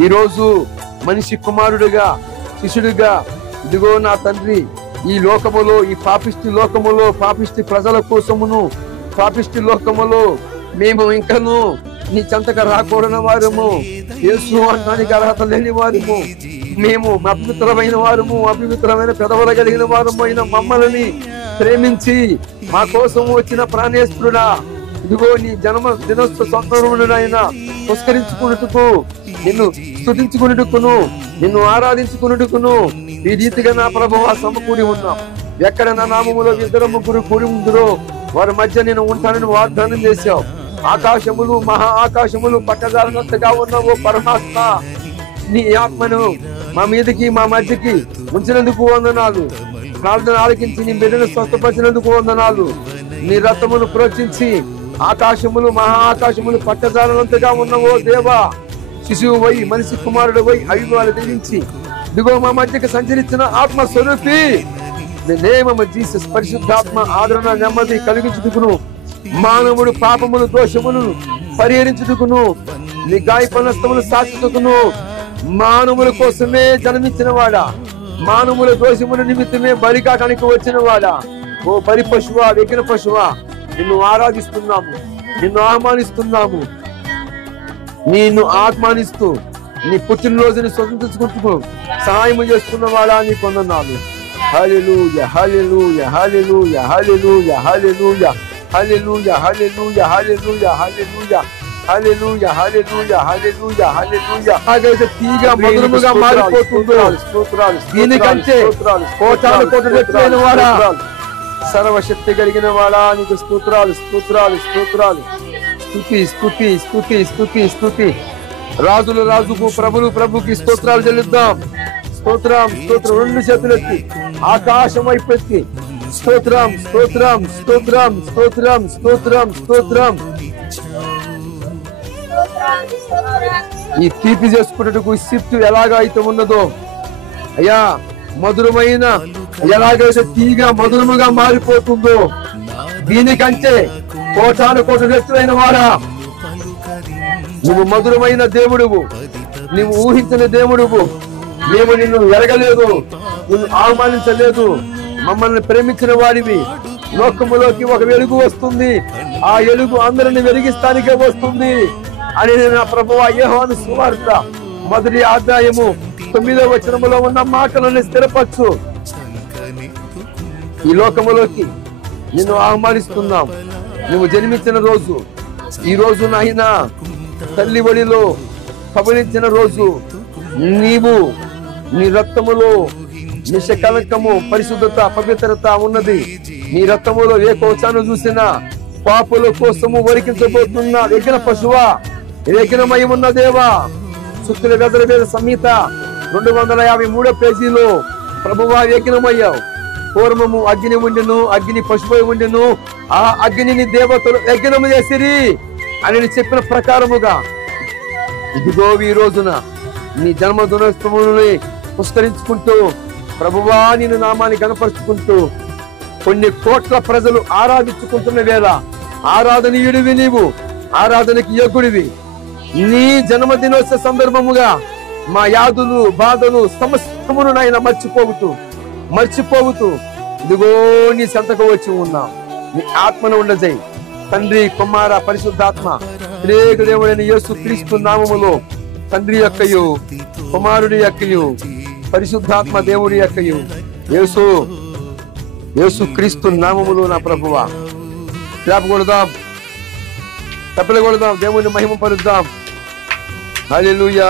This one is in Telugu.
ఈరోజు మనిషి కుమారుడిగా శిష్యుడిగా ఇదిగో నా తండ్రి ఈ లోకములో, ఈ పాపిష్టి లోకములో, పాపిష్టి ప్రజల కోసమును, పాపిష్టి లోకములో మేము ఇంకను నీ చెంతకు రాకూడని వారము, యేసు అంటానికి అర్హత లేని వారము, మేము అపవిత్రమైన వారము, అపవిత్రమైన పెదవులు కలిగిన వారము అయిన మమ్మల్ని ప్రేమించి మా కోసం వచ్చిన ప్రాణేశ్వరుడా, ఇదిగో నీ జన్మ దినోత్సవ సందర్భమునైనా పురస్కరించుకున్నట్టుకు, నిన్ను స్తుతించుకున్నట్టుకును, నిన్ను ఆరాధించుకున్నట్టుకును ఈ రీతిగా నా ప్రభువా సమకూడి ఉన్నాం. ఎక్కడ నా నామములో ఇద్దరు ముగ్గురు కూడి ఉందరో వారి మధ్య నేను ఉంటానని వాగ్దానం చేశావు. ఆకాశములు మహా ఆకాశములు పట్టజాలనంతగా ఉన్నావు పరమాత్మ. నీ ఆత్మను మా మీదకి మా మధ్యకి ఉంచినందుకు వందనాలు. ప్రార్థన ఆలకించి నీ బిడ్డను స్వస్థపరిచినందుకు వందనాలు. నీ రక్తమును ప్రోక్షించి ఆకాశములు మహా ఆకాశములు పట్టజాలనంతగా ఉన్నవో దేవా, శిశువు వై మనిషి కుమారుడు వై అభిమానులు దిగించి ఇదిగో మా మధ్యకి సంచరించిన ఆత్మ స్వరూపి జీసస్ పరిశుద్ధాత్మ ఆదరణ నెమ్మది కలిగించుటకును, మానవుడు పాపములు దోషములను పరిహరించుటకును, నీ గాయపనస్తములు సాక్షుటకును, మానవుల కోసమే జన్మించిన వాడా, మానవుల దోషముల నిమిత్తమే బలికాటానికి వచ్చిన వాడా, ఓ బలి పశువా, వెకిన పశువా, నిన్ను ఆరాధిస్తున్నాము, నిన్ను ఆహ్వానిస్తున్నాము. నిన్ను ఆహ్వానిస్తూ నీ పుట్టినరోజుని స్వతంత్రించుకుంటూ సహాయం చేస్తున్న వాడా నీ కొందనాలు. హల్లెలూయా హల్లెలూయా హల్లెలూయా హల్లెలూయా హల్లెలూయా హల్లెలూయా హల్లెలూయా హల్లెలూయా హల్లెలూయా హల్లెలూయా హల్లెలూయా హల్లెలూయా హల్లెలూయా. ఆగైతే తీగ మధురముగా మారిపోతుందో దీనికంటే కోటాను కోట్లు ఎత్తులైన వాడా, సర్వశక్తి కలిగిన వాడా నీకు స్తోత్రాలు స్తోత్రాలు స్తోత్రాలు. స్తుతి స్తుతి స్తుతి స్తుతి స్తుతి. రాజులు రాజుకు, ప్రభులు ప్రభుకి స్తోత్రాలు చెల్లిద్దాం. స్తోత్రం స్తోత్రం. రెండు చేతులు ఎత్తి ఆకాశం వైపు ఎత్తి స్తోత్రం స్తోత్రం స్తోత్రం స్తోత్రం స్తోత్రం స్తోత్రం. ఈ తీపి చేసుకున్నట్టుకు సిప్తు ఎలాగా అయితే ఉన్నదో అయ్యా, మధురమైన ఎలాగైతే తీగ మధురముగా మారిపోతుందో దీనికంటే కోటాను కోట వ్యక్తులైన వాడా, నువ్వు మధురమైన దేవుడువు, నువ్వు ఊహించిన దేవుడువు. మేము నిన్ను ఎరగలేదు, నిన్ను ఆహ్వానించలేదు, మమ్మల్ని ప్రేమించిన వాడివి. లోకములోకి ఒక వెలుగు వస్తుంది, ఆ వెలుగు అందరిని వెలిగిస్తానికే వస్తుంది అని నా ప్రభువా యోహాను సువార్త 1వ అధ్యాయము 9వ వచనములో ఉన్న మాటలను స్థిరపరచు. ఈ లోకములోకి నిన్ను ఆహ్వానిస్తున్నాం. నువ్వు జన్మించిన రోజు ఈ రోజు నాయనా, తల్లి ఒడిలో పవలించిన రోజు, నీవు నీ రక్తములో నిష్కలంకము పరిశుద్ధత పవిత్రత ఉన్నది. నీ రక్తములో ఏ కోచాను చూసినా పాపుల కోసము వరికించబోతున్న ఎగిన పశువా, ఎగినమై ఉన్న దేవా. సుత్తుల గదల మీద సంహిత 253వ పేజీలో ప్రభువా ఎగినమయ్యావు. పూర్వము అగ్ని ఉండెను, అగ్ని పశువై ఉండెను, ఆ అగ్నిని దేవతలు యజ్ఞము చేసిరి అని చెప్పిన ప్రకారముగా ఇదిగో ఈ రోజున నీ జన్మదినోత్సవముని పుష్కరించుకుంటూ ప్రభువా నిన్ను నామాన్ని గణపరుచుకుంటూ కొన్ని కోట్ల ప్రజలు ఆరాధించుకుంటున్న వేళ ఆరాధనీయుడివి నీవు, ఆరాధనకి యోగ్యుడివి. నీ జన్మదినోత్సవ సందర్భముగా మా యాదులు బాధలు సమస్తమును నాయన మర్చిపోవుతూ ఇదిగో నీ సంతకు వచ్చి ఉన్నాం. నీ ఆత్మను ఉండజేయి తండ్రి, కుమార పరిశుద్ధాత్మ త్రియేక దేవుడైన యేసు క్రీస్తు నామములో తండ్రి యొక్కయు, కుమారుడి యొక్కయు, పరిశుద్ధాత్మ దేవుడి యొక్కయు యేసు క్రీస్తు నామములో నా ప్రభువా క్లాప్ కొడదాం, తప్పలు కొడదాం, దేవుని మహిమ పరుద్దాం. హల్లెలూయా.